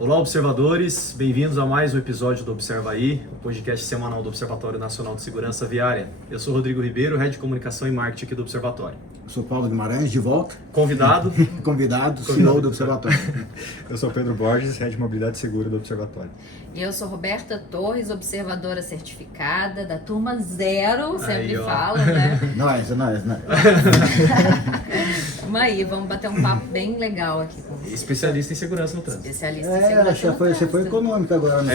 Olá, observadores, bem-vindos a mais um episódio do Observa Aí, o podcast semanal do Observatório Nacional de Segurança Viária. Eu sou Rodrigo Ribeiro, Head de Comunicação e Marketing aqui do Observatório. Eu sou Paulo Guimarães, de volta. Convidado. Convidado, CEO do Observatório. Eu sou Pedro Borges, Head de Mobilidade Segura do Observatório. E eu sou Roberta Torres, observadora certificada da turma 0, sempre falo, né? Nós. Vamos aí, vamos bater um papo bem legal aqui com você. Especialista em segurança no trânsito. Especialista em segurança. Você foi econômica agora, não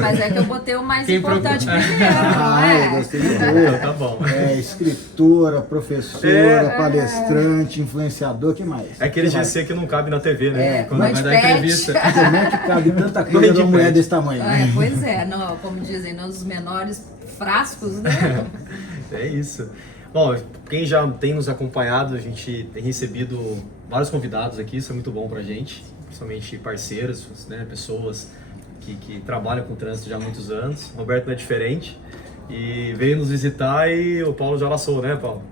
Mas é que eu botei o mais importante primeiro, não eu é? gostei de tudo. Tá bom. Escritora, professora, palestrante, influenciador, o que mais? É aquele GC que não cabe na TV, né? Quando vai dar Mindpad. entrevista. Como é que cabe tanta coisa de uma mulher desse tamanho? Pois é, não, como dizem, nos menores frascos, né? É isso. Bom, quem já tem nos acompanhado, a gente tem recebido vários convidados aqui, isso é muito bom pra gente, principalmente parceiros, né, pessoas que trabalham com trânsito já há muitos anos. O Roberto não é diferente e veio nos visitar e o Paulo já laçou, né, Paulo?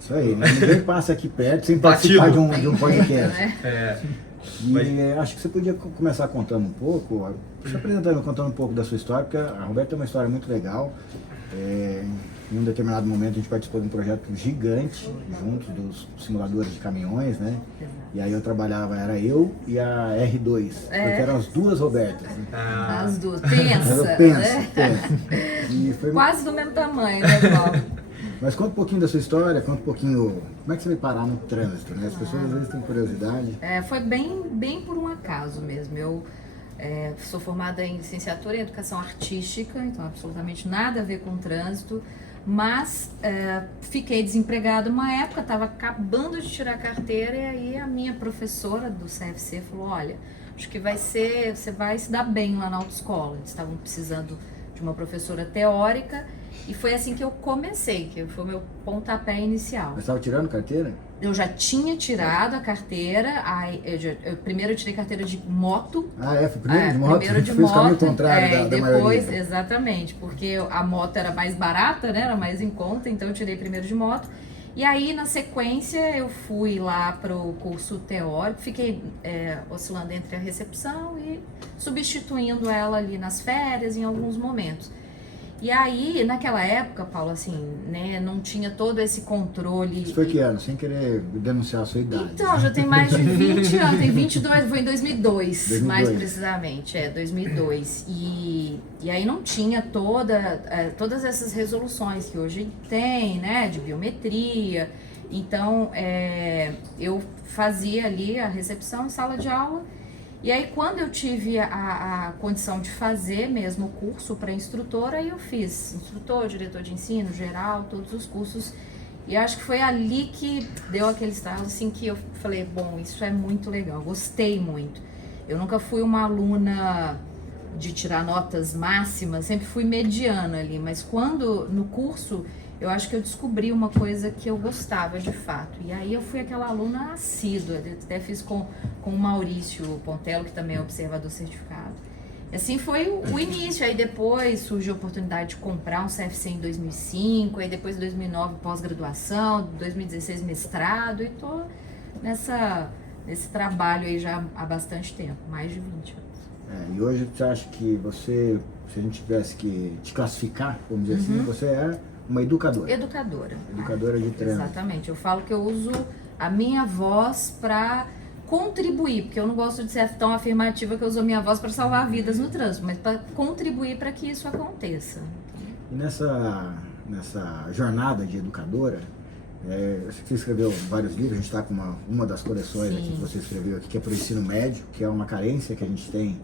Isso aí, né? Ninguém passa aqui perto sem participar de um podcast. E acho que você podia começar contando um pouco, se apresentando, contando um pouco da sua história, porque a Roberta tem uma história muito legal. Em um determinado momento a gente participou de um projeto gigante, juntos dos simuladores de caminhões, né? E aí era eu e a R2, porque eram as duas Robertas. Né? As duas, pensa. E foi... Quase do mesmo tamanho, né, Paulo? Mas conta um pouquinho da sua história, conta um pouquinho como é que você veio parar no trânsito, né? As pessoas às vezes têm curiosidade. Foi bem por um acaso mesmo. Eu sou formada em licenciatura em educação artística, então absolutamente nada a ver com trânsito, mas fiquei desempregada uma época, estava acabando de tirar a carteira e aí a minha professora do CFC falou, olha, acho que você vai se dar bem lá na autoescola. Eles estavam precisando de uma professora teórica e foi assim que eu comecei, que foi o meu pontapé inicial. Você estava tirando carteira? Eu já tinha tirado a carteira, primeiro eu tirei carteira de moto. Foi primeiro de moto? Primeiro de Fez o caminho moto, contrário da depois, maioria. exatamente, porque a moto era mais barata, né, era mais em conta, então eu tirei primeiro de moto. E aí, na sequência, eu fui lá pro curso teórico, fiquei oscilando entre a recepção e substituindo ela ali nas férias, em alguns momentos. E aí, naquela época, Paulo, assim, né, não tinha todo esse controle. Isso foi que ano? Sem querer denunciar a sua idade. Então, já tem mais de 20 anos, tem 22, foi em 2002, mais precisamente, 2002. E aí não tinha todas essas resoluções que hoje tem, né, de biometria. Então, eu fazia ali a recepção em sala de aula. E aí, quando eu tive a condição de fazer mesmo o curso para instrutora, aí eu fiz instrutor, diretor de ensino, geral, todos os cursos. E acho que foi ali que deu aquele estalo, assim, que eu falei, bom, isso é muito legal, gostei muito. Eu nunca fui uma aluna de tirar notas máximas, sempre fui mediana ali, mas quando, no curso, eu acho que eu descobri uma coisa que eu gostava de fato. E aí eu fui aquela aluna assídua, eu até fiz com o Maurício Pontello, que também é observador certificado. E assim foi o início, aí depois surgiu a oportunidade de comprar um CFC em 2005, aí depois em 2009 pós-graduação, 2016 mestrado, e tô nesse trabalho aí já há bastante tempo, mais de 20 anos. E hoje você acha que você, se a gente tivesse que te classificar, vamos dizer assim, você é uma educadora. Educadora de trânsito. Exatamente. Eu falo que eu uso a minha voz para contribuir, porque eu não gosto de ser tão afirmativa que eu uso a minha voz para salvar vidas no trânsito, mas para contribuir para que isso aconteça. E nessa jornada de educadora, eu sei que você escreveu vários livros, a gente está com uma das coleções aqui que você escreveu aqui, que é para o ensino médio, que é uma carência que a gente tem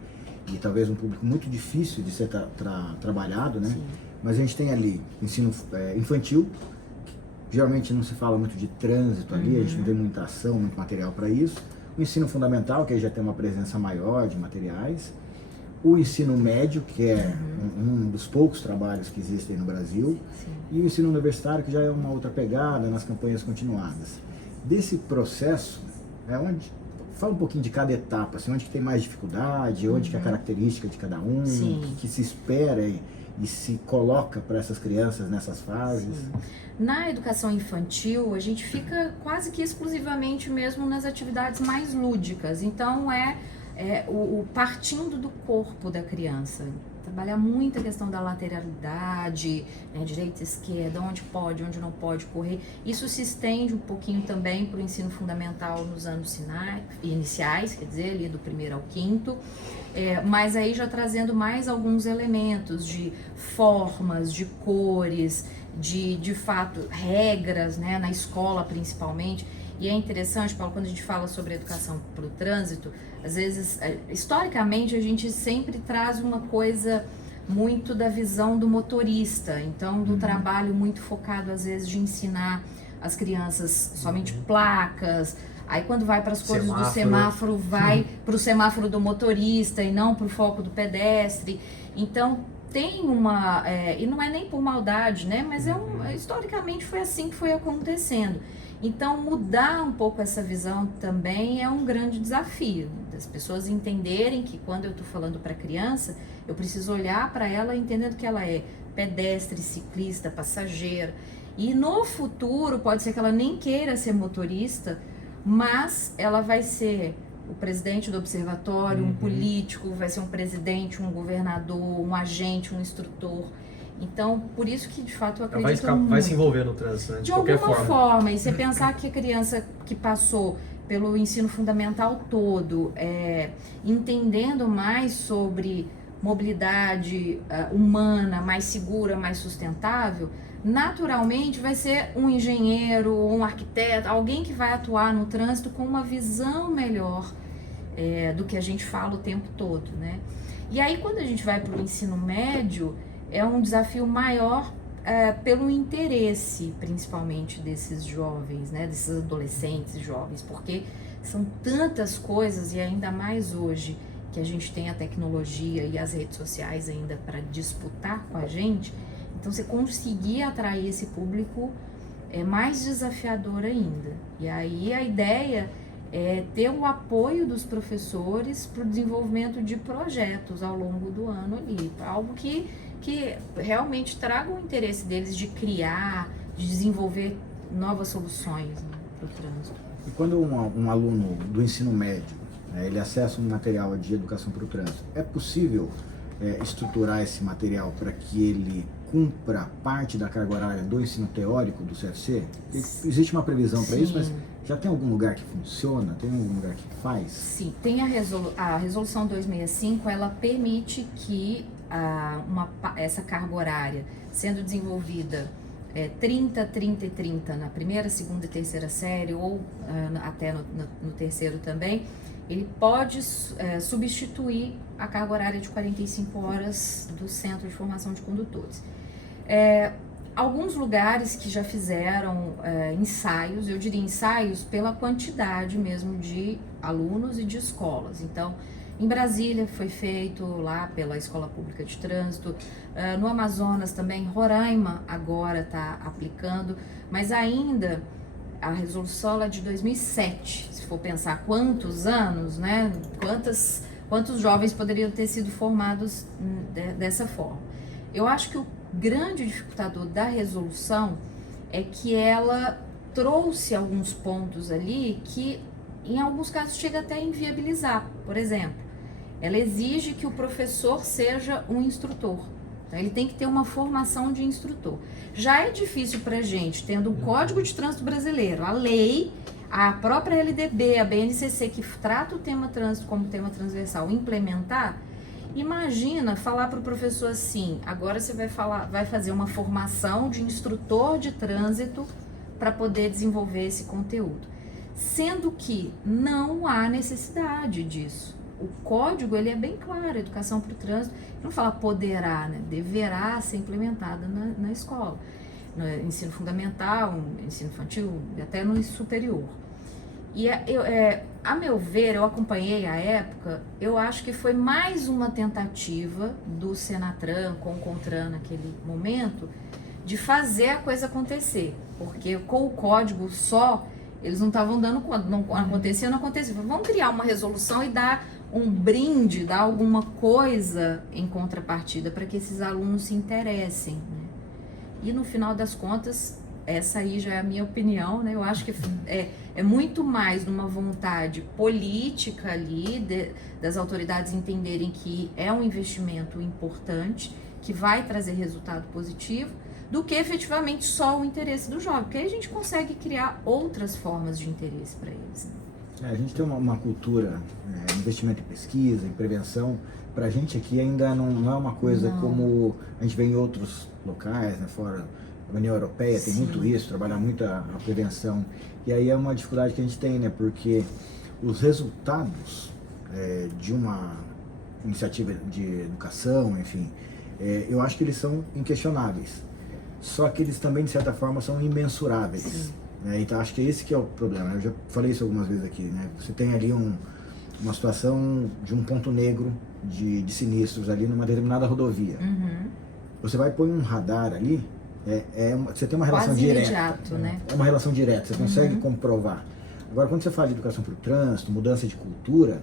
e talvez um público muito difícil de ser trabalhado, né? Sim. Mas a gente tem ali ensino infantil, que geralmente não se fala muito de trânsito ali, a gente não tem muita ação, muito material para isso. O ensino fundamental, que aí já tem uma presença maior de materiais. O ensino médio, que é um dos poucos trabalhos que existem no Brasil. Sim. E o ensino universitário, que já é uma outra pegada nas campanhas continuadas. Desse processo, fala um pouquinho de cada etapa, assim, onde que tem mais dificuldade, onde que é a característica de cada um, o que se espera e se coloca para essas crianças nessas fases. Sim. Na educação infantil, a gente fica quase que exclusivamente mesmo nas atividades mais lúdicas. Então, partindo do corpo da criança. Trabalhar muito a questão da lateralidade, né, direita e esquerda, onde pode, onde não pode correr. Isso se estende um pouquinho também para o ensino fundamental nos anos iniciais, quer dizer, ali do 1º ao 5º, mas aí já trazendo mais alguns elementos de formas, de cores, de fato, regras, né, na escola principalmente. E é interessante, Paulo, quando a gente fala sobre educação para o trânsito, às vezes, historicamente, a gente sempre traz uma coisa muito da visão do motorista, então do trabalho muito focado, às vezes, de ensinar as crianças somente placas. Aí quando vai para as cores do semáforo, vai para o semáforo do motorista e não para o foco do pedestre. Então, tem uma... e não é nem por maldade, né? Mas historicamente foi assim que foi acontecendo. Então, mudar um pouco essa visão também é um grande desafio, das pessoas entenderem que quando eu estou falando para a criança, eu preciso olhar para ela entendendo que ela é pedestre, ciclista, passageira. E no futuro, pode ser que ela nem queira ser motorista, mas ela vai ser o presidente do observatório, um político, vai ser um presidente, um governador, um agente, um instrutor. Então, por isso que, de fato, eu acredito vai se envolver no trânsito, né? De alguma forma. E você pensar que a criança que passou pelo ensino fundamental todo, entendendo mais sobre mobilidade humana, mais segura, mais sustentável, naturalmente vai ser um engenheiro, um arquiteto, alguém que vai atuar no trânsito com uma visão melhor do que a gente fala o tempo todo, né? E aí, quando a gente vai para o ensino médio, é um desafio maior pelo interesse, principalmente, desses jovens, né, desses adolescentes jovens, porque são tantas coisas, e ainda mais hoje, que a gente tem a tecnologia e as redes sociais ainda para disputar com a gente. Então, você conseguir atrair esse público é mais desafiador ainda. E aí a ideia é ter o apoio dos professores para o desenvolvimento de projetos ao longo do ano ali, algo que realmente traga o interesse deles de criar, de desenvolver novas soluções, né, para o trânsito. E quando um aluno do ensino médio, ele acessa um material de educação para o trânsito, é possível estruturar esse material para que ele cumpra parte da carga horária do ensino teórico do CFC? Existe uma previsão para isso, mas já tem algum lugar que funciona? Tem algum lugar que faz? Sim, tem a resolução 265, ela permite que essa carga horária sendo desenvolvida 30, 30 e 30 na primeira, segunda e terceira série, ou até no terceiro também, ele pode substituir a carga horária de 45 horas do Centro de Formação de Condutores. Alguns lugares que já fizeram ensaios, eu diria ensaios pela quantidade mesmo de alunos e de escolas. Então, em Brasília foi feito lá pela Escola Pública de Trânsito, no Amazonas também, Roraima agora está aplicando, mas ainda a resolução é de 2007, se for pensar quantos anos, né, quantos jovens poderiam ter sido formados dessa forma. Eu acho que o grande dificultador da resolução é que ela trouxe alguns pontos ali que em alguns casos chega até a inviabilizar. Por exemplo, ela exige que o professor seja um instrutor. Então, ele tem que ter uma formação de instrutor. Já é difícil para a gente, tendo o Código de Trânsito Brasileiro, a lei, a própria LDB, a BNCC, que trata o tema trânsito como tema transversal, implementar. Imagina falar para o professor assim, agora você vai fazer uma formação de instrutor de trânsito para poder desenvolver esse conteúdo. Sendo que não há necessidade disso. O código, ele é bem claro, educação para o trânsito, não fala poderá, né? Deverá ser implementada na escola, no ensino fundamental, no ensino infantil e até no superior. E a meu ver, eu acompanhei a época, eu acho que foi mais uma tentativa do Senatran com o Contran naquele momento de fazer a coisa acontecer, porque com o código só, eles não estavam dando conta, não acontecia. Vamos criar uma resolução e dar um brinde, dar alguma coisa em contrapartida para que esses alunos se interessem, né? E no final das contas, essa aí já é a minha opinião, né? Eu acho que é muito mais numa vontade política ali, das autoridades entenderem que é um investimento importante, que vai trazer resultado positivo, do que efetivamente só o interesse do jovem, porque aí a gente consegue criar outras formas de interesse para eles. Né? A gente tem uma cultura, investimento em pesquisa, em prevenção, para a gente aqui ainda não é uma coisa como a gente vê em outros locais, né, fora da União Europeia, tem muito isso, trabalhar muito a prevenção. E aí é uma dificuldade que a gente tem, né, porque os resultados de uma iniciativa de educação, enfim, eu acho que eles são inquestionáveis. Só que eles também, de certa forma, são imensuráveis. Né? Então, acho que esse que é o problema. Eu já falei isso algumas vezes aqui. Né? Você tem ali uma situação de um ponto negro de sinistros ali numa determinada rodovia. Você vai pôr um radar ali, você tem uma relação quase direta. Imediato, né? É uma relação direta, você consegue comprovar. Agora, quando você fala de educação para o trânsito, mudança de cultura,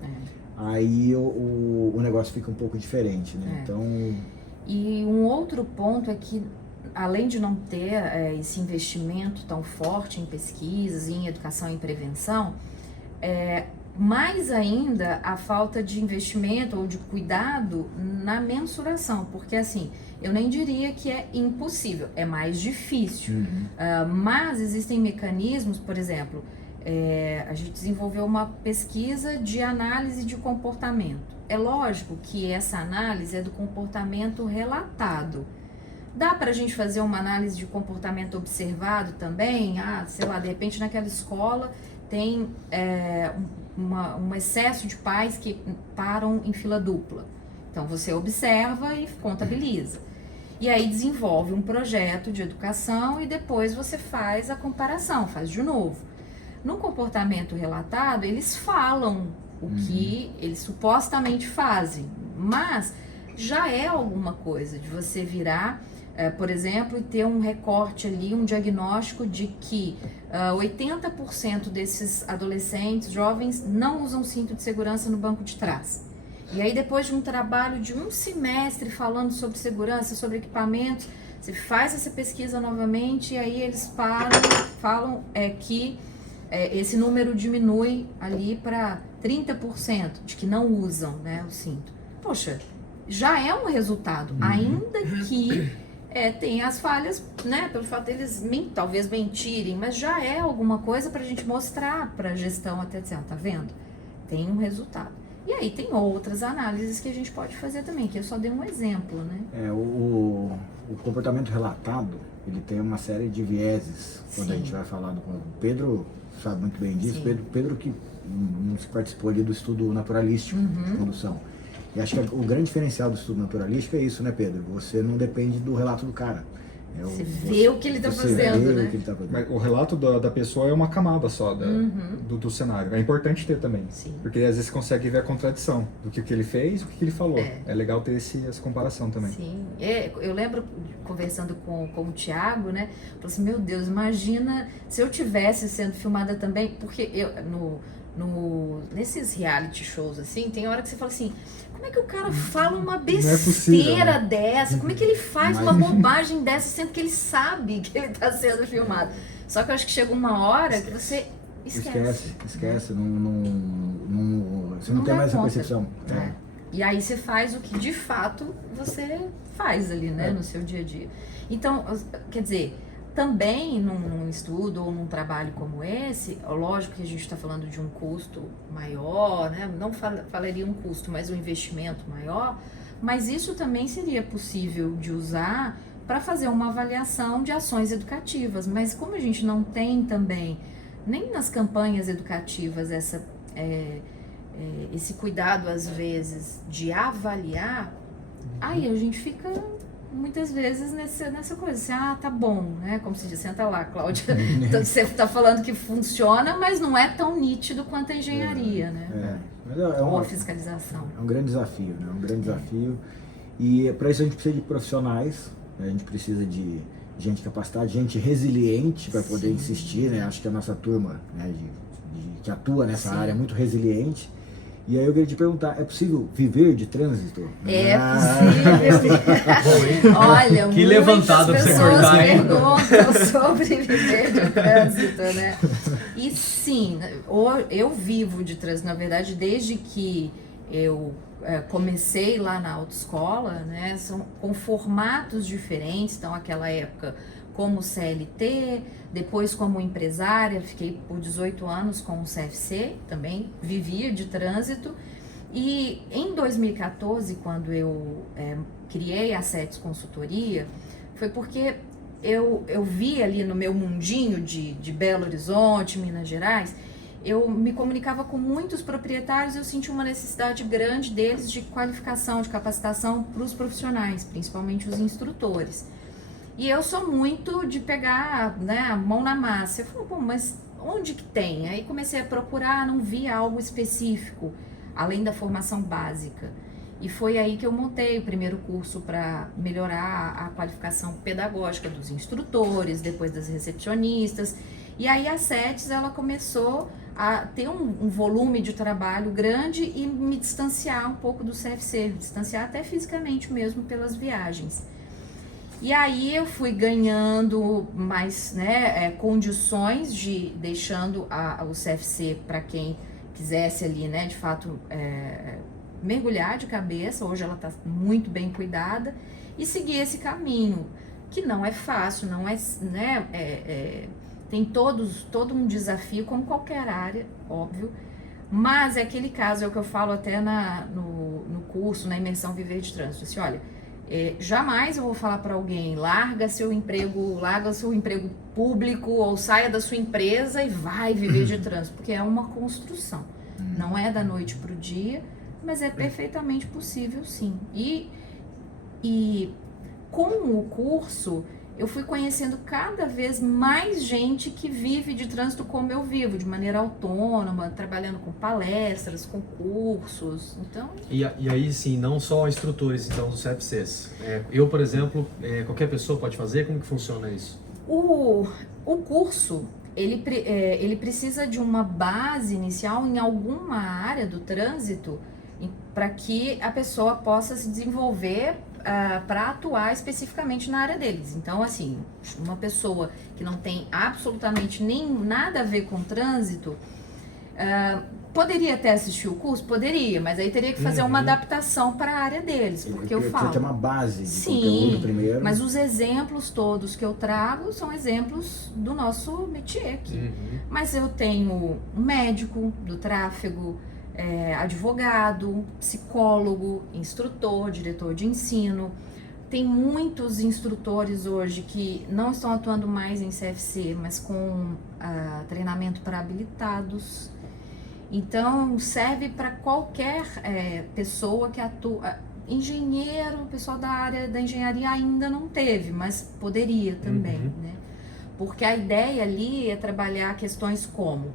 aí o negócio fica um pouco diferente. Né? Então... E um outro ponto é que, além de não ter esse investimento tão forte em pesquisas, em educação e prevenção, mais ainda a falta de investimento ou de cuidado na mensuração, porque assim, eu nem diria que é impossível, é mais difícil, mas existem mecanismos, por exemplo, a gente desenvolveu uma pesquisa de análise de comportamento. É lógico que essa análise é do comportamento relatado. Dá para a gente fazer uma análise de comportamento observado também? Sei lá, de repente naquela escola tem um excesso de pais que param em fila dupla. Então você observa e contabiliza. E aí desenvolve um projeto de educação e depois você faz a comparação, faz de novo. No comportamento relatado, eles falam o que eles supostamente fazem, mas já é alguma coisa de você virar, por exemplo, e ter um recorte ali, um diagnóstico de que 80% desses adolescentes, jovens, não usam cinto de segurança no banco de trás. E aí depois de um trabalho de um semestre falando sobre segurança, sobre equipamentos, você faz essa pesquisa novamente e aí eles falam que esse número diminui ali para 30% de que não usam, né, o cinto. Poxa, já é um resultado, ainda que tem as falhas, né, pelo fato deles talvez mentirem, mas já é alguma coisa para a gente mostrar para a gestão até dizer, tá vendo? Tem um resultado. E aí tem outras análises que a gente pode fazer também, que eu só dei um exemplo, né? O comportamento relatado, ele tem uma série de vieses, quando a gente vai falar do Pedro sabe muito bem disso, Pedro que não se participou ali do estudo naturalístico de condução. E acho que o grande diferencial do estudo naturalístico é isso, né, Pedro? Você não depende do relato do cara. Você vê o que ele está fazendo, né? Mas o relato da pessoa é uma camada só do cenário. É importante ter também. Sim. Porque às vezes você consegue ver a contradição do que ele fez e o que ele falou. É legal ter essa comparação também. Sim. Eu lembro conversando com o Thiago, né? Falei assim, meu Deus, imagina se eu tivesse sendo filmada também, porque nesses reality shows, assim, tem hora que você fala assim, como é que o cara fala uma besteira dessa? Como é que ele faz uma bobagem dessa, sendo que ele sabe que ele está sendo filmado? Só que eu acho que chega uma hora que você esquece. Você não tem mais essa percepção. E aí você faz o que de fato você faz ali, né, no seu dia a dia. Então, quer dizer, também num estudo ou num trabalho como esse, lógico que a gente está falando de um custo maior, né? Não falaria um custo, mas um investimento maior, mas isso também seria possível de usar para fazer uma avaliação de ações educativas. Mas como a gente não tem também, nem nas campanhas educativas, esse cuidado às vezes de avaliar, aí a gente fica muitas vezes nessa coisa, assim, tá bom, né? Como se diz, senta lá, Cláudia. Então, você está falando que funciona, mas não é tão nítido quanto a engenharia, né? Ou a fiscalização. É um grande desafio, né? Um grande desafio. E para isso a gente precisa de profissionais, né? A gente precisa de gente capacitada, gente resiliente para poder insistir, né? Acho que a nossa turma, né, que atua nessa área é muito resiliente. E aí eu queria te perguntar, é possível viver de trânsito? É possível. Olha, que levantado pra você pessoas cortar, hein? perguntam sobre viver de trânsito, né? E sim, eu vivo de trânsito, na verdade, desde que eu comecei lá na autoescola, né? São com formatos diferentes, então aquela época como CLT, depois como empresária, fiquei por 18 anos com o CFC, também vivia de trânsito. E em 2014, quando eu criei a SETS Consultoria, foi porque eu vi ali no meu mundinho de Belo Horizonte, Minas Gerais, eu me comunicava com muitos proprietários e eu senti uma necessidade grande deles de qualificação, de capacitação para os profissionais, principalmente os instrutores. E eu sou muito de pegar, né, a mão na massa. Eu falei, bom, mas onde que tem? Aí comecei a procurar, não via algo específico, além da formação básica. E foi aí que eu montei o primeiro curso para melhorar a qualificação pedagógica dos instrutores, depois das recepcionistas. E aí a SETS, ela começou a ter um volume de trabalho grande e me distanciar um pouco do CFC, distanciar até fisicamente mesmo pelas viagens. E aí eu fui ganhando mais, né, condições de deixando o CFC para quem quisesse ali, né, de fato mergulhar de cabeça. Hoje ela está muito bem cuidada e seguir esse caminho, que não é fácil, não é, né, tem todo um desafio, como qualquer área, óbvio, mas é aquele caso, é o que eu falo até no curso, na imersão Viver de Trânsito, assim, olha, jamais eu vou falar para alguém, larga seu emprego público ou saia da sua empresa e vai viver de trânsito, porque é uma construção, não é da noite para o dia, mas é perfeitamente possível sim. E com o curso eu fui conhecendo cada vez mais gente que vive de trânsito como eu vivo, de maneira autônoma, trabalhando com palestras, com cursos, então... E aí, sim, não só instrutores, então, dos CFCs. Eu, por exemplo, qualquer pessoa pode fazer? Como que funciona isso? O curso, ele precisa de uma base inicial em alguma área do trânsito para que a pessoa possa se desenvolver para atuar especificamente na área deles. Então, assim, uma pessoa que não tem absolutamente nada a ver com trânsito, poderia até assistir o curso? Poderia, mas aí teria que fazer uma adaptação para a área deles, porque eu falo... Precisa ter uma base de sim, conteúdo primeiro. mas os exemplos todos que eu trago são exemplos do nosso métier aqui. Mas eu tenho um médico do tráfego, advogado, psicólogo, instrutor, diretor de ensino. Tem muitos instrutores hoje que não estão atuando mais em CFC, mas com treinamento para habilitados. Então, serve para qualquer pessoa que atua. Engenheiro, o pessoal da área da engenharia ainda não teve, mas poderia também, né? Porque a ideia ali é trabalhar questões como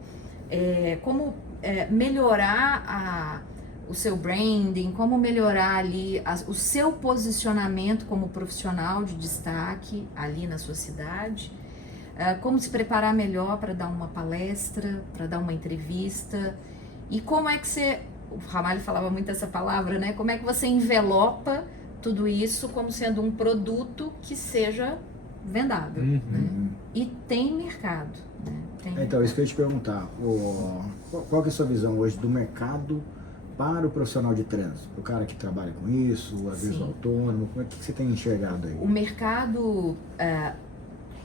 melhorar o seu branding, como melhorar ali o seu posicionamento como profissional de destaque ali na sua cidade, como se preparar melhor para dar uma palestra, para dar uma entrevista, e como é que o Ramalho falava muito essa palavra, né? Como é que você envelopa tudo isso como sendo um produto que seja vendável, né? E tem mercado, né? Então, isso que eu ia te perguntar, qual que é a sua visão hoje do mercado para o profissional de trânsito? O cara que trabalha com isso, às vezes autônomo, como é que você tem enxergado aí? O mercado,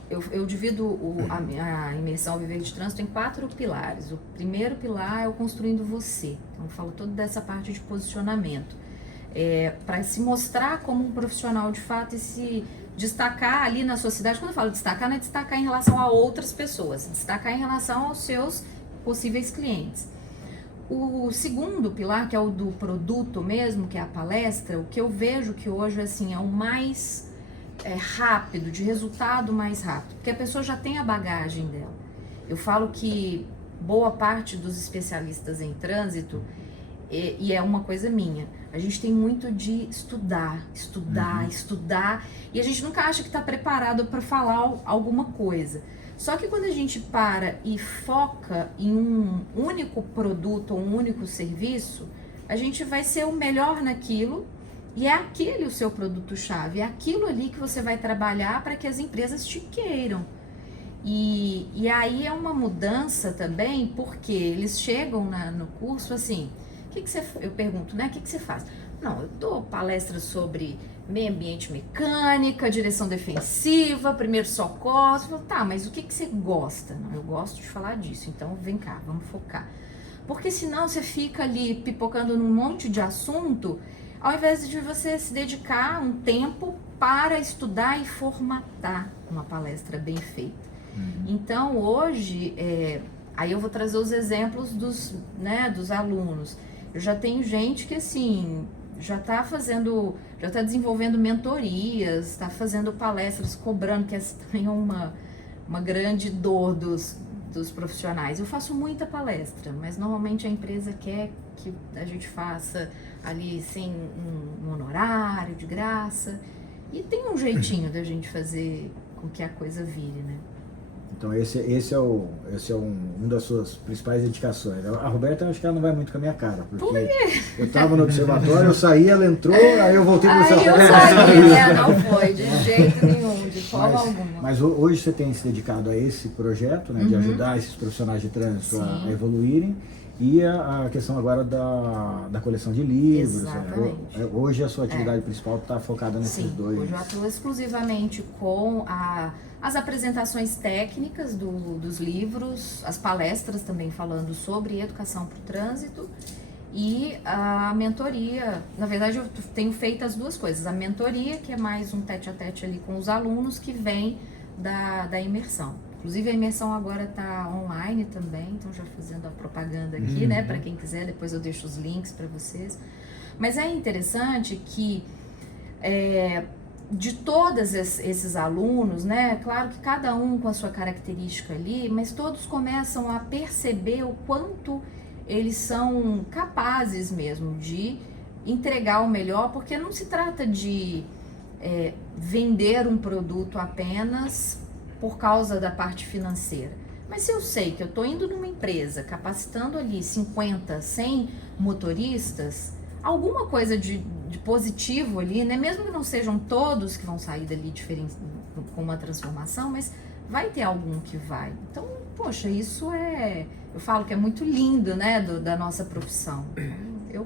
eu divido a imersão Viver de Trânsito em 4 pilares. O primeiro pilar é o construindo você, então eu falo toda dessa parte de posicionamento, para se mostrar como um profissional de fato e se destacar ali na sua cidade. Quando eu falo destacar, não é destacar em relação a outras pessoas, destacar em relação aos seus possíveis clientes. O segundo pilar, que é o do produto mesmo, que é a palestra, o que eu vejo que hoje assim, é o mais rápido, de resultado mais rápido, porque a pessoa já tem a bagagem dela. Eu falo que boa parte dos especialistas em trânsito, e é uma coisa minha, a gente tem muito de estudar, e a gente nunca acha que está preparado para falar alguma coisa. Só que quando a gente para e foca em um único produto ou um único serviço, a gente vai ser o melhor naquilo e é aquele o seu produto-chave, é aquilo ali que você vai trabalhar para que as empresas te queiram. E aí é uma mudança também, porque eles chegam no curso assim, eu pergunto, né, o que você faz? Não, eu dou palestras sobre meio ambiente, mecânica, direção defensiva, primeiro socorro. Eu falo, tá, mas o que você gosta? Não, eu gosto de falar disso, então vem cá, vamos focar. Porque senão você fica ali pipocando num monte de assunto, ao invés de você se dedicar um tempo para estudar e formatar uma palestra bem feita. Então, hoje, aí eu vou trazer os exemplos dos alunos. Eu já tenho gente que, assim, já está desenvolvendo mentorias, está fazendo palestras, cobrando, que essa também é uma grande dor dos profissionais. Eu faço muita palestra, mas normalmente a empresa quer que a gente faça ali sem um honorário, de graça. E tem um jeitinho da gente fazer com que a coisa vire, né? Então esse é um das suas principais dedicações. A Roberta, acho que ela não vai muito com a minha cara, porque eu estava no observatório, eu saí, ela entrou, aí eu voltei para o observatório. Eu saí, né? Não foi, de jeito nenhum, de forma alguma. Mas hoje você tem se dedicado a esse projeto, né, de ajudar esses profissionais de trânsito a evoluírem, e a questão agora da coleção de livros. Exatamente. Hoje a sua atividade principal está focada nesses dois. Hoje eu atuo exclusivamente com as apresentações técnicas dos livros, as palestras também falando sobre educação para o trânsito e a mentoria. Na verdade, eu tenho feito as duas coisas. A mentoria, que é mais um tete-a-tete ali com os alunos, que vem da imersão. Inclusive, a imersão agora está online também, então já fazendo a propaganda aqui, né? Para quem quiser, depois eu deixo os links para vocês. Mas é interessante que de todos esses alunos, né? Claro que cada um com a sua característica ali, mas todos começam a perceber o quanto eles são capazes mesmo de entregar o melhor, porque não se trata de vender um produto apenas por causa da parte financeira. Mas se eu sei que eu estou indo numa empresa capacitando ali 50, 100 motoristas, alguma coisa de positivo ali, né? Mesmo que não sejam todos que vão sair dali com uma transformação, mas vai ter algum que vai. Então, poxa, isso eu falo que é muito lindo, né, da nossa profissão. Eu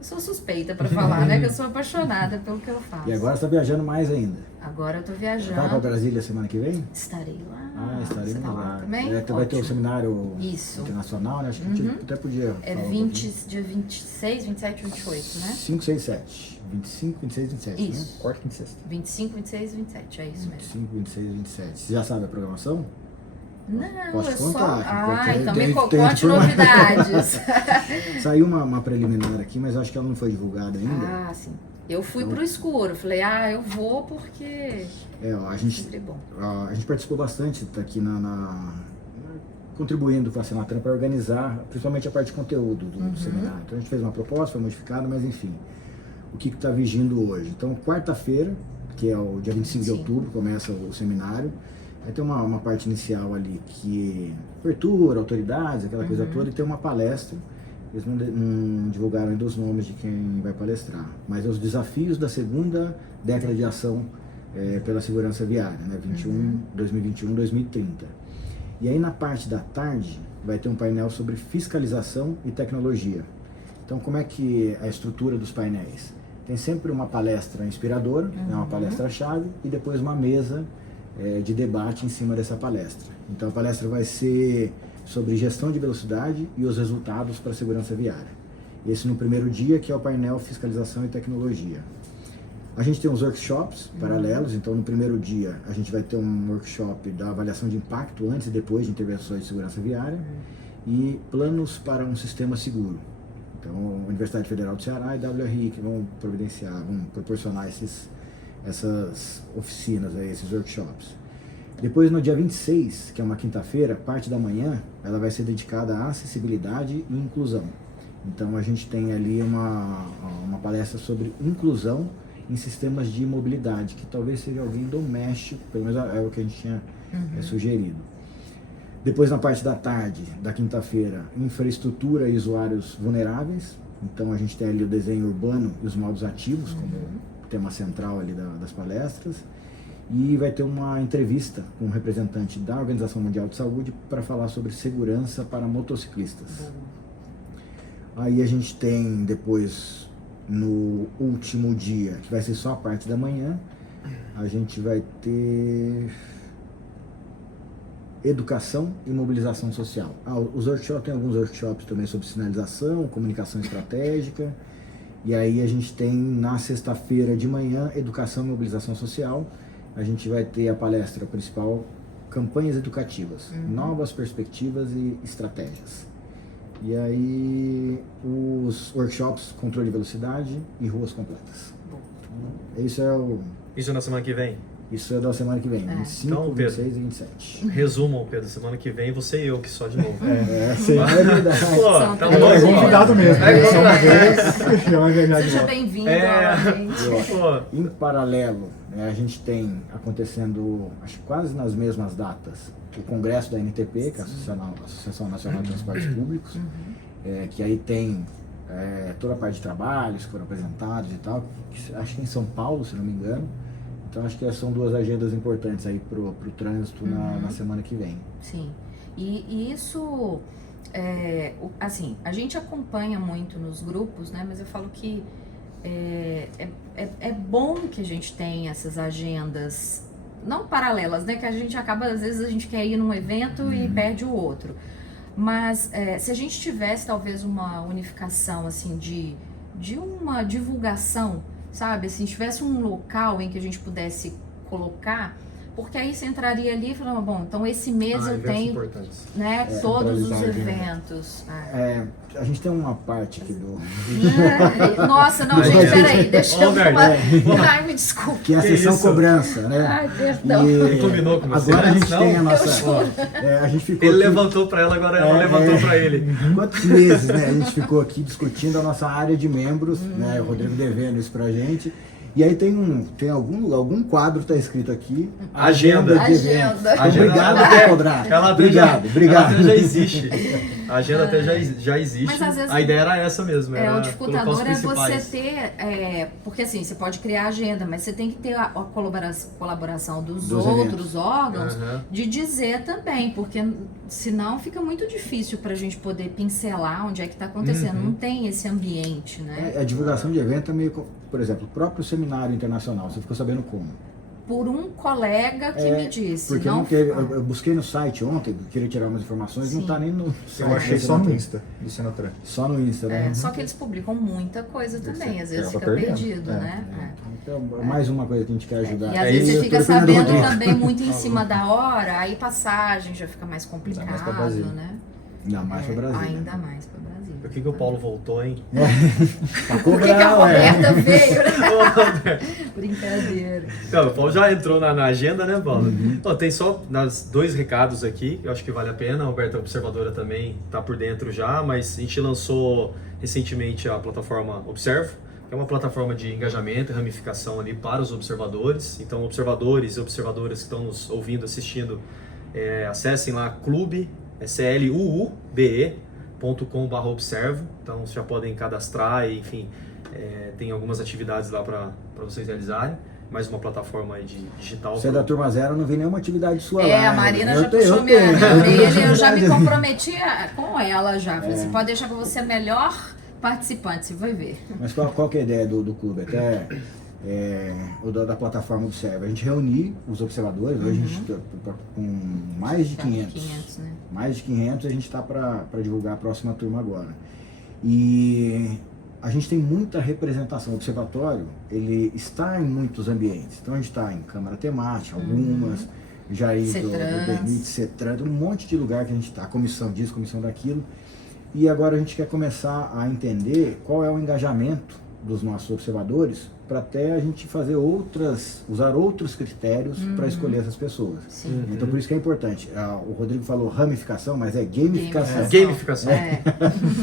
sou suspeita para falar, né, que eu sou apaixonada pelo que eu faço. E agora você está viajando mais ainda. Agora eu tô viajando. Vai para Brasília semana que vem? Estarei lá. Estarei lá também? Vai ter um seminário Isso. internacional, né? Acho que a gente até podia dia 26, 27, 28, né? 5, 6, 7. 25, 26, 27, isso. né? Quarta, quinta e sexta. 25, 26, 27, é isso mesmo. 25, 26, 27. Você já sabe a programação? Não, Posso eu contar, só... então me conte novidades. Saiu uma preliminar aqui, mas acho que ela não foi divulgada ainda. Sim. Eu fui pro escuro, falei, eu vou porque a gente participou bastante, tá aqui contribuindo com a Senatran para organizar, principalmente a parte de conteúdo do seminário. Então a gente fez uma proposta, foi modificada, mas enfim, o que está vigindo hoje? Então, quarta-feira, que é o dia 25 de outubro, começa o seminário. Vai ter uma parte inicial ali que abertura, autoridades, aquela coisa toda, e tem uma palestra. Eles não divulgaram ainda os nomes de quem vai palestrar, mas os desafios da segunda década de ação pela segurança viária, né? 2021, 2030. E aí na parte da tarde vai ter um painel sobre fiscalização e tecnologia. Então como é que é a estrutura dos painéis? Tem sempre uma palestra inspiradora, né? Uma palestra-chave, e depois uma mesa de debate em cima dessa palestra. Então a palestra vai ser sobre gestão de velocidade e os resultados para a segurança viária. Esse no primeiro dia, que é o painel fiscalização e tecnologia. A gente tem uns workshops paralelos, então no primeiro dia a gente vai ter um workshop da avaliação de impacto antes e depois de intervenções de segurança viária e planos para um sistema seguro. Então a Universidade Federal do Ceará e a WRI que vão proporcionar essas oficinas, esses workshops. Depois, no dia 26, que é uma quinta-feira, parte da manhã, ela vai ser dedicada à acessibilidade e inclusão. Então, a gente tem ali uma palestra sobre inclusão em sistemas de mobilidade, que talvez seja alguém doméstico, pelo menos é o que a gente tinha sugerido. Depois, na parte da tarde, da quinta-feira, infraestrutura e usuários vulneráveis. Então a gente tem ali o desenho urbano e os modos ativos como tema central ali das palestras. E vai ter uma entrevista com um representante da Organização Mundial de Saúde para falar sobre segurança para motociclistas. Aí a gente tem depois, no último dia, que vai ser só a parte da manhã, a gente vai ter educação e mobilização social. Os workshops, tem alguns workshops também sobre sinalização, comunicação estratégica. E aí a gente tem na sexta-feira de manhã educação e mobilização social. A gente vai ter a palestra principal, campanhas educativas, novas perspectivas e estratégias. E aí os workshops, controle de velocidade e ruas completas. Isso na semana que vem? Isso é da semana que vem, 25, então, Pedro, 26 e 27. Resumam, Pedro, semana que vem você e eu que só de novo. Sim, é verdade. Pô, tá É convidado mesmo. Seja bem-vindo novamente. Em paralelo, a gente tem acontecendo, acho que quase nas mesmas datas, o congresso da NTP, que é a Associação Nacional de Transportes Públicos, que aí tem toda a parte de trabalhos que foram apresentados e tal, acho que em São Paulo, se não me engano. Então acho que são duas agendas importantes aí pro trânsito na semana que vem. Sim, e isso, assim, a gente acompanha muito nos grupos, né? Mas eu falo que é bom que a gente tenha essas agendas, não paralelas, né? Que a gente acaba, às vezes a gente quer ir num evento e perde o outro. Mas se a gente tivesse talvez uma unificação, assim, de uma divulgação, sabe, assim, tivesse um local em que a gente pudesse colocar, porque aí você entraria ali e falava, bom, então esse mês eu tenho, né, todos os eventos. A gente tem uma parte aqui do... Nossa, não, gente, peraí, deixa eu falar. Ai, me desculpe. Que é a sessão cobrança, né? Ai, perdão. Ele combinou com você? Agora a gente tem a nossa... a gente ficou ele aqui, levantou para ela, agora ela levantou para ele. Quantos meses, né? A gente ficou aqui discutindo a nossa área de membros, né? O Rodrigo devendo isso pra gente. E aí tem algum quadro que está escrito aqui. Agenda. De eventos. Agenda. Obrigado por cobrar. Obrigado. Ela até já existe. A agenda até já existe. Mas, às vezes, a ideia era essa mesmo. O dificultador é você ter... porque assim, você pode criar agenda, mas você tem que ter a colaboração dos outros órgãos de dizer também, porque senão fica muito difícil para a gente poder pincelar onde é que está acontecendo. Não tem esse ambiente, né? A divulgação de evento é meio... Por exemplo, o próprio seminário internacional, você ficou sabendo como? Por um colega que me disse. Porque não eu busquei no site ontem, queria tirar umas informações, não está nem no site. Eu achei só no Insta do Senatran. Só no Insta, né? Só que eles publicam muita coisa também, às vezes fica perdendo. perdido, né? Então, mais uma coisa que a gente quer ajudar. E às vezes você fica sabendo também muito em cima da hora, aí passagem já fica mais complicado, né? Ainda mais para Brasília. Ainda mais para Brasília. Por que o Paulo voltou, hein? Por que a Roberta veio, né? Brincadeira. Então, o Paulo já entrou na agenda, né, Paulo? Então, tem só dois recados aqui, eu acho que vale a pena. A Roberta Observadora também está por dentro já, mas a gente lançou recentemente a plataforma Observo, que é uma plataforma de engajamento e ramificação ali para os observadores. Então, observadores e observadoras que estão nos ouvindo, assistindo, acessem lá clube.com.br/observo. Então, vocês já podem cadastrar e, enfim, tem algumas atividades lá para vocês realizarem. Mais uma plataforma aí digital. Você é da Turma Zero, não vi nenhuma atividade sua lá. A Marina já puxou minha orelha, eu já me comprometi com ela já. Falei, você pode deixar que você é a melhor participante, você vai ver. Mas qual que é a ideia do clube? Até da plataforma Observa. A gente reunir os observadores, hoje a gente está com mais de 500. Né? Mais de 500, a gente está para divulgar a próxima turma agora. E a gente tem muita representação. O observatório, ele está em muitos ambientes. Então a gente está em câmara temática, algumas, Jair do Bernite, CETRAN, um monte de lugar que a gente está, comissão disso, comissão daquilo. E agora a gente quer começar a entender qual é o engajamento dos nossos observadores para até a gente fazer usar outros critérios para escolher essas pessoas. Então por isso que é importante. O Rodrigo falou ramificação, mas é gamificação. Gamificação.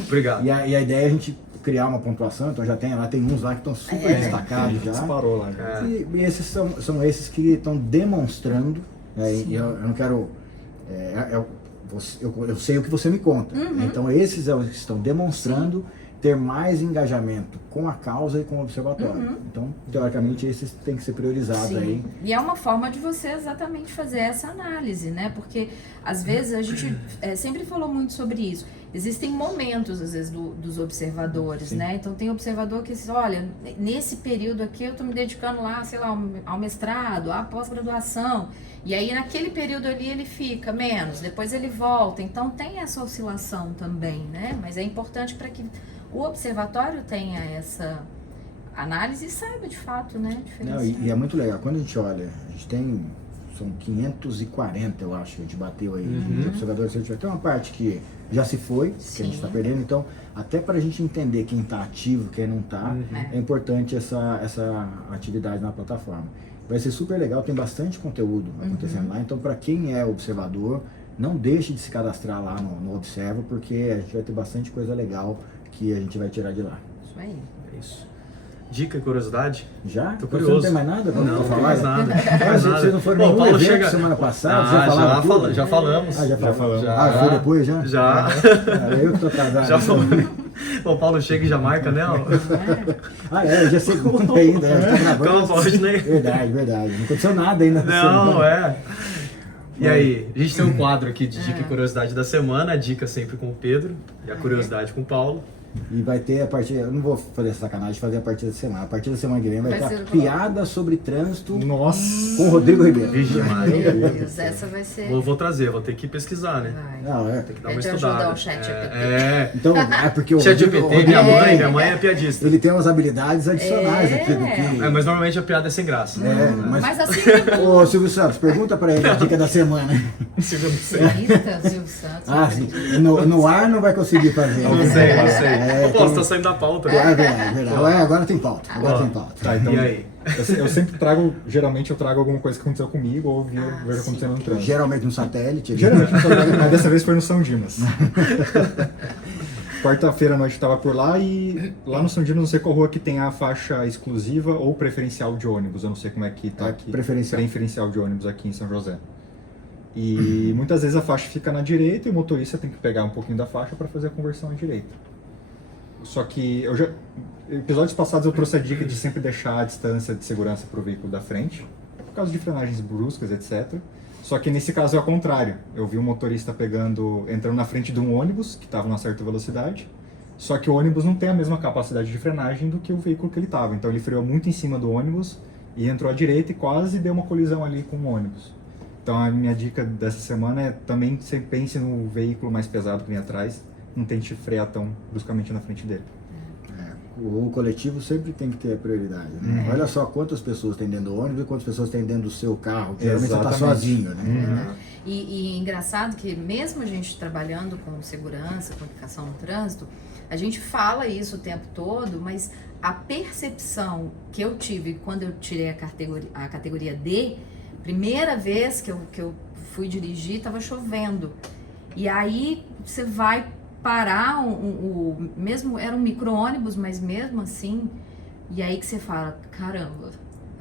Obrigado. E a ideia é a gente criar uma pontuação, então já tem uns lá que estão super destacados já. Disparou lá já. E esses são esses que estão demonstrando, né, e eu não quero... eu sei o que você me conta. Então esses estão demonstrando ter mais engajamento com a causa e com o observatório. Então, teoricamente, esses têm que ser priorizados aí. E é uma forma de você exatamente fazer essa análise, né? Porque, às vezes, a gente sempre falou muito sobre isso. Existem momentos, às vezes, dos observadores, né? Então, tem observador que diz, olha, nesse período aqui eu estou me dedicando lá, sei lá, ao mestrado, à pós-graduação. E aí, naquele período ali, ele fica menos, depois ele volta. Então, tem essa oscilação também, né? Mas é importante para que o observatório tenha essa análise e saiba de fato, né? Não, e é muito legal. Quando a gente olha, a gente tem, são 540, eu acho, que a gente bateu aí, de observadores. Tem uma parte que já se foi, que a gente está perdendo. Então, até para a gente entender quem está ativo, quem não está, é importante essa atividade na plataforma. Vai ser super legal, tem bastante conteúdo acontecendo lá. Então, para quem é observador, não deixe de se cadastrar lá no Observa, porque a gente vai ter bastante coisa legal que a gente vai tirar de lá. Isso aí. É isso. Dica e curiosidade? Já? Tô Você curioso. não tem mais nada? Não tem mais nada. Vocês não foram nenhum evento semana passada? Já falamos. Já falamos. Já. Foi depois já? Já. Eu que tô atrasado. Já falou. O Paulo chega e já marca, né? Já é segunda ainda. Já tá gravando. Calma, Paulo, né? Verdade. Não aconteceu nada ainda. Não, E aí, a gente tem um quadro aqui de dica e curiosidade da semana, a dica sempre com o Pedro e a curiosidade com o Paulo. E vai ter a partir, eu não vou fazer essa sacanagem, fazer a partir da semana. A partir da semana que vem vai ter piada sobre trânsito com o Rodrigo Ribeiro. Vixe, Maria. Meu Deus, essa vai ser... Vou trazer, vou ter que pesquisar, né? Vai. Tem que dar uma Te estudada. ajudar o chat GPT. Então, porque o Chat GPT, minha Rodrigo, mãe é piadista. ele tem umas habilidades adicionais aqui do que... Mas normalmente a piada é sem graça. Mas assim... Ô, Silvio Santos, pergunta pra ele a dica da semana. Silvio Santos. Sim. No ar não vai conseguir fazer. Não sei. Pô, você tá saindo da pauta. Verdade. Agora tem pauta. Tá, então, e aí? Eu sempre trago, geralmente eu trago alguma coisa que aconteceu comigo ou vejo acontecendo no trânsito. Geralmente no satélite. Geralmente no satélite, mas dessa vez foi no São Dimas. Quarta-feira à noite eu tava por lá e lá no São Dimas, não sei qual rua que tem a faixa exclusiva ou preferencial de ônibus. Eu não sei como é que tá aqui. Preferencial de ônibus aqui em São José. E muitas vezes a faixa fica na direita e o motorista tem que pegar um pouquinho da faixa para fazer a conversão à direita. Só que episódios passados eu trouxe a dica de sempre deixar a distância de segurança para o veículo da frente, por causa de frenagens bruscas, etc. Só que nesse caso é ao contrário. Eu vi um motorista entrando na frente de um ônibus que estava numa certa velocidade, só que o ônibus não tem a mesma capacidade de frenagem do que o veículo que ele estava. Então ele freou muito em cima do ônibus e entrou à direita e quase deu uma colisão ali com o ônibus. Então a minha dica dessa semana é também você pense no veículo mais pesado que vem atrás, não tente frear tão bruscamente na frente dele. O coletivo sempre tem que ter prioridade, né? Olha só quantas pessoas tem dentro do ônibus e quantas pessoas tem dentro do seu carro. Geralmente você está sozinho, né? E engraçado que mesmo a gente trabalhando com segurança, com educação no trânsito, a gente fala isso o tempo todo, mas a percepção que eu tive quando eu tirei a categoria D, primeira vez que eu fui dirigir, estava chovendo. E aí você vai parar, mesmo era um micro-ônibus, mas mesmo assim, e aí que você fala, caramba,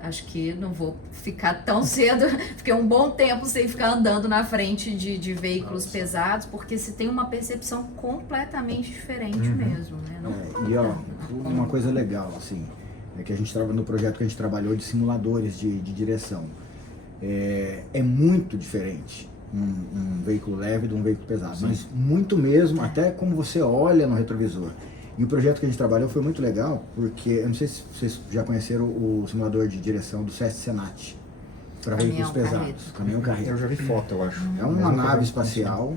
acho que não vou ficar tão cedo, fiquei um bom tempo sem ficar andando na frente de veículos pesados, porque se tem uma percepção completamente diferente mesmo, né? Uma coisa legal, assim, é que a gente no projeto que a gente trabalhou de simuladores de direção, é muito diferente um veículo leve de um veículo pesado, mas muito mesmo, até como você olha no retrovisor. E o projeto que a gente trabalhou foi muito legal, porque eu não sei se vocês já conheceram o simulador de direção do SESC Senat para veículos pesados, caminhão carreta. Eu já vi foto, eu acho. É uma nave espacial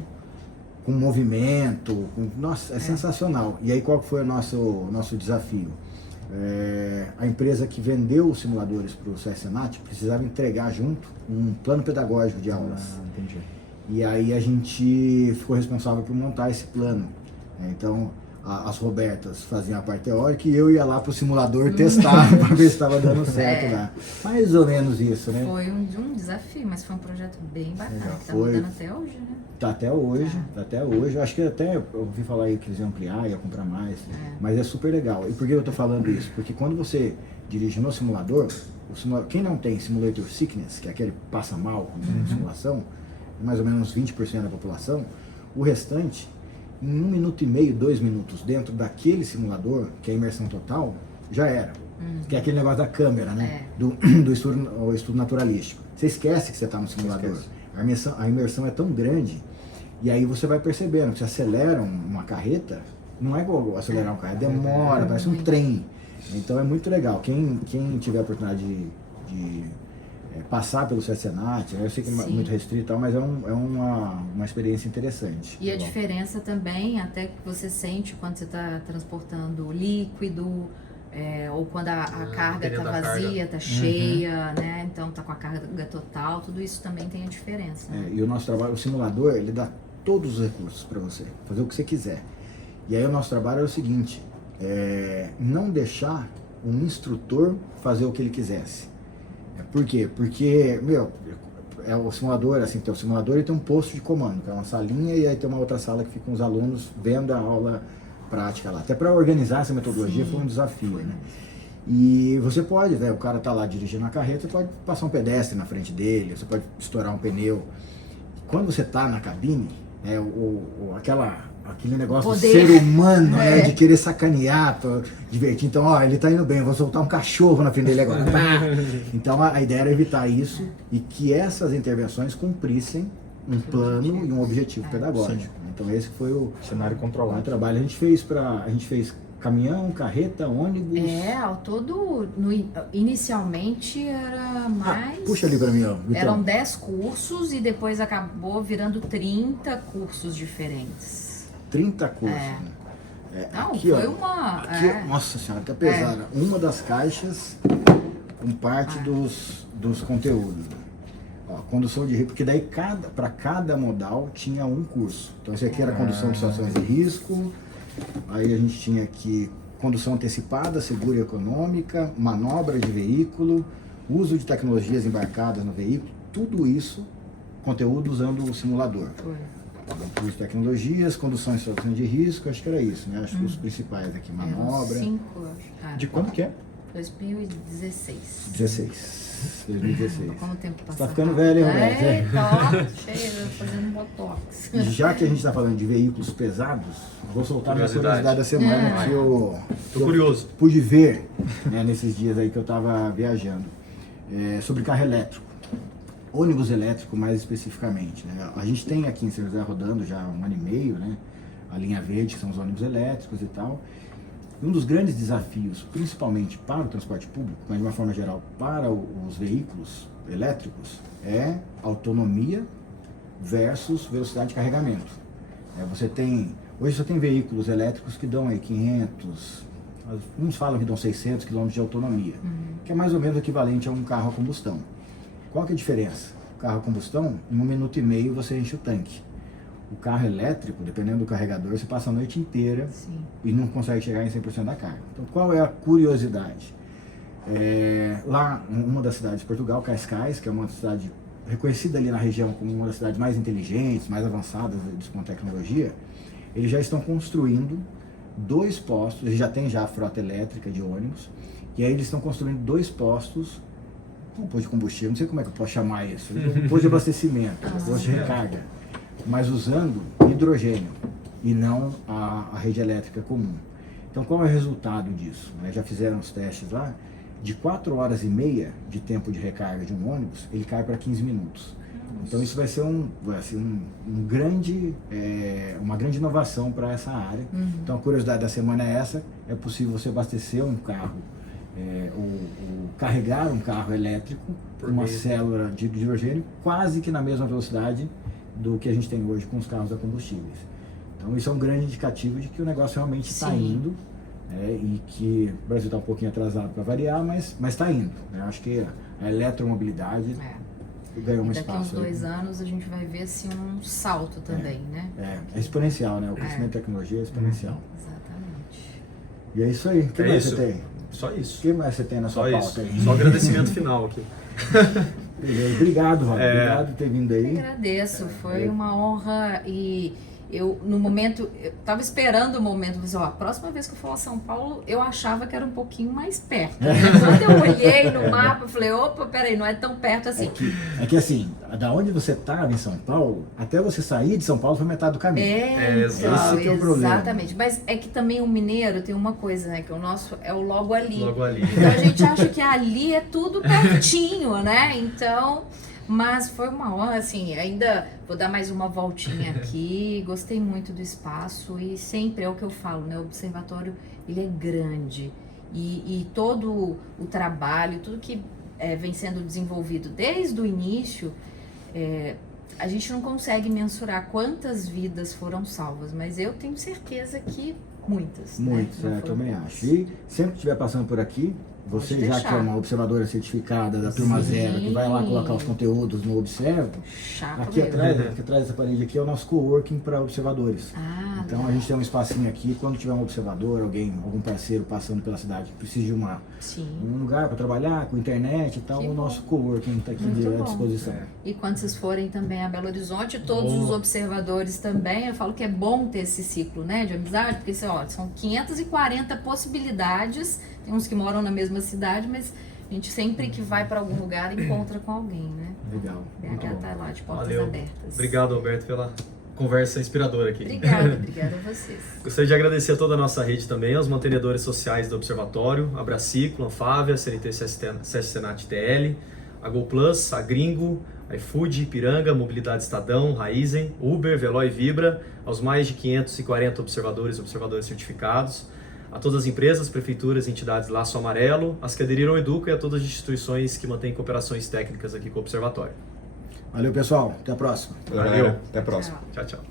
com movimento, nossa, é sensacional. E aí qual foi o nosso desafio? A empresa que vendeu os simuladores para o SESC Senat precisava entregar junto um plano pedagógico de aulas. Entendi. E aí a gente ficou responsável por montar esse plano. Então, as Robertas faziam a parte teórica e eu ia lá pro simulador testar para ver se estava dando certo lá. Mais ou menos isso, né? Foi um desafio, mas foi um projeto bem bacana, que tá foi. mudando até hoje, né? Tá até hoje, tá até hoje. Acho que até eu ouvi falar aí que eles iam ampliar, ia comprar mais, mas é super legal. E por que eu tô falando isso? Porque quando você dirige no simulador, quem não tem simulator sickness, que é aquele passa mal com simulação, mais ou menos 20% da população, o restante, em 1 minuto e meio, 2 minutos, dentro daquele simulador, que é a imersão total, já era. Que é aquele negócio da câmera, né? Do estudo naturalístico. Você esquece que você está no simulador. A imersão é tão grande, e aí você vai percebendo que você acelera uma carreta, não é igual acelerar um carro, demora, parece um trem. Então é muito legal. Quem tiver a oportunidade de passar pelo Senat, eu sei que é muito restrito e tal, mas é uma experiência interessante. E a diferença também, até que você sente quando você está transportando líquido, ou quando a carga está vazia, está cheia, né? Então está com a carga total, tudo isso também tem a diferença. Né? E o nosso trabalho, o simulador, ele dá todos os recursos para você, fazer o que você quiser. E aí o nosso trabalho é o seguinte, não deixar um instrutor fazer o que ele quisesse. Por quê? Porque, o simulador, assim, tem o simulador e tem um posto de comando, que é uma salinha, e aí tem uma outra sala que ficam os alunos vendo a aula prática lá. Até para organizar essa metodologia foi um desafio, né? E você pode, né, o cara tá lá dirigindo a carreta, você pode passar um pedestre na frente dele, você pode estourar um pneu. Quando você tá na cabine, aquele negócio do ser humano, de querer sacanear, pra divertir. Então, ele tá indo bem, eu vou soltar um cachorro na frente dele agora. Então, a ideia era evitar isso e que essas intervenções cumprissem um plano e um objetivo pedagógico. Então, esse foi o cenário controlado. O trabalho. A gente fez caminhão, carreta, ônibus. Ao todo, inicialmente era mais... puxa ali pra mim, ó. Então, eram 10 cursos e depois acabou virando 30 cursos diferentes. 30 cursos. Não, aqui, foi aqui, nossa senhora, tá pesada. Uma das caixas com parte dos conteúdos. Condução de risco, porque daí para cada modal tinha um curso. Então esse aqui era condução de situações de risco, aí a gente tinha aqui condução antecipada, segura e econômica, manobra de veículo, uso de tecnologias embarcadas no veículo, tudo isso, conteúdo usando o simulador. Uso de tecnologias, condução em situações de risco, acho que era isso, né? Acho que os principais aqui, manobra. 5, acho. De quando que é? 2016. 2016. Como o tempo passa. Você tá ficando velho, hein, Roberto? Cheio, fazendo botox. Já que a gente está falando de veículos pesados, vou soltar minha curiosidade da semana, que eu curioso. Pude ver, né, nesses dias aí que eu estava viajando, sobre carro elétrico, ônibus elétrico mais especificamente. Né? A gente tem aqui em São José rodando já há 1 ano e meio, né, a linha verde, que são os ônibus elétricos e tal. Um dos grandes desafios, principalmente para o transporte público, mas de uma forma geral para os veículos elétricos, é autonomia versus velocidade de carregamento. Hoje você tem veículos elétricos que dão aí 500, uns falam que dão 600 km de autonomia, que é mais ou menos equivalente a um carro a combustão. Qual que é a diferença? O carro a combustão, em 1 minuto e meio você enche o tanque. O carro elétrico, dependendo do carregador, você passa a noite inteira e não consegue chegar em 100% da carga. Então, qual é a curiosidade? Lá, uma das cidades de Portugal, Cascais, que é uma cidade reconhecida ali na região como uma das cidades mais inteligentes, mais avançadas com tecnologia, eles já estão construindo 2 postos, eles já têm a frota elétrica de ônibus, e aí eles estão construindo 2 postos, um posto de combustível, não sei como é que eu posso chamar isso, um posto de abastecimento, um posto de recarga, mas usando hidrogênio e não a rede elétrica comum. Então, qual é o resultado disso? Já fizeram os testes lá, de 4 horas e meia de tempo de recarga de um ônibus, ele cai para 15 minutos. Então, isso vai ser uma grande inovação para essa área. Então, a curiosidade da semana é essa, é possível você abastecer um carro, ou carregar um carro elétrico com uma célula de hidrogênio quase que na mesma velocidade do que a gente tem hoje com os carros a combustíveis. Então isso é um grande indicativo de que o negócio realmente está indo, e que o Brasil está um pouquinho atrasado para variar, mas está indo. Né? Acho que a eletromobilidade ganhou um espaço. Daqui uns 2 anos a gente vai ver assim, um salto também, né? É exponencial, né? O crescimento da tecnologia é exponencial. Exatamente. E é isso aí. O que mais você tem? Só isso. O que mais você tem na sua pauta aí? Só agradecimento final aqui. Beleza. Obrigado, Rob. Obrigado por ter vindo aí. Eu agradeço, foi uma honra e eu, no momento, eu tava esperando o momento, mas ó, a próxima vez que eu for a São Paulo, eu achava que era um pouquinho mais perto. Quando eu olhei no mapa, eu falei, opa, peraí, não é tão perto assim. É que assim, da onde você estava em São Paulo, até você sair de São Paulo foi metade do caminho. Esse que é o problema. Exatamente. Mas é que também o mineiro tem uma coisa, né? Que o nosso é o logo ali. Logo ali. Então a gente acha que ali é tudo pertinho, né? Então... Mas foi uma honra, assim, ainda vou dar mais uma voltinha aqui, gostei muito do espaço e sempre é o que eu falo, né, o observatório, ele é grande e todo o trabalho, tudo que vem sendo desenvolvido desde o início, a gente não consegue mensurar quantas vidas foram salvas, mas eu tenho certeza que muitas. Muitas, né? eu também acho. E sempre que estiver passando por aqui, você já que é uma observadora certificada da turma zero, que vai lá colocar os conteúdos no Observo, aqui atrás dessa parede aqui é o nosso coworking para observadores. Então a gente tem um espacinho aqui, quando tiver um observador, algum parceiro passando pela cidade, precisa de um lugar para trabalhar, com internet e tal, o nosso coworking está aqui à disposição. E quando vocês forem também a Belo Horizonte, todos os observadores também, eu falo que é bom ter esse ciclo, né, de amizade, porque são 540 possibilidades. Tem uns que moram na mesma cidade, mas a gente sempre que vai para algum lugar encontra com alguém, né? Legal. BH tá lá de portas abertas. Obrigado, Alberto, pela conversa inspiradora aqui. Obrigada a vocês. Gostaria de agradecer a toda a nossa rede também, aos mantenedores sociais do Observatório, a Braciclo, a Anfávia, a CNT Senat TL, a GoPlus, a Gringo, a iFood, Ipiranga, Mobilidade Estadão, Raizen, Uber, Veloy e Vibra, aos mais de 540 observadores e observadores certificados, a todas as empresas, prefeituras e entidades Laço Amarelo, as que aderiram ao Educa e a todas as instituições que mantêm cooperações técnicas aqui com o Observatório. Valeu, pessoal. Até a próxima. Valeu. Até a próxima. Tchau, tchau.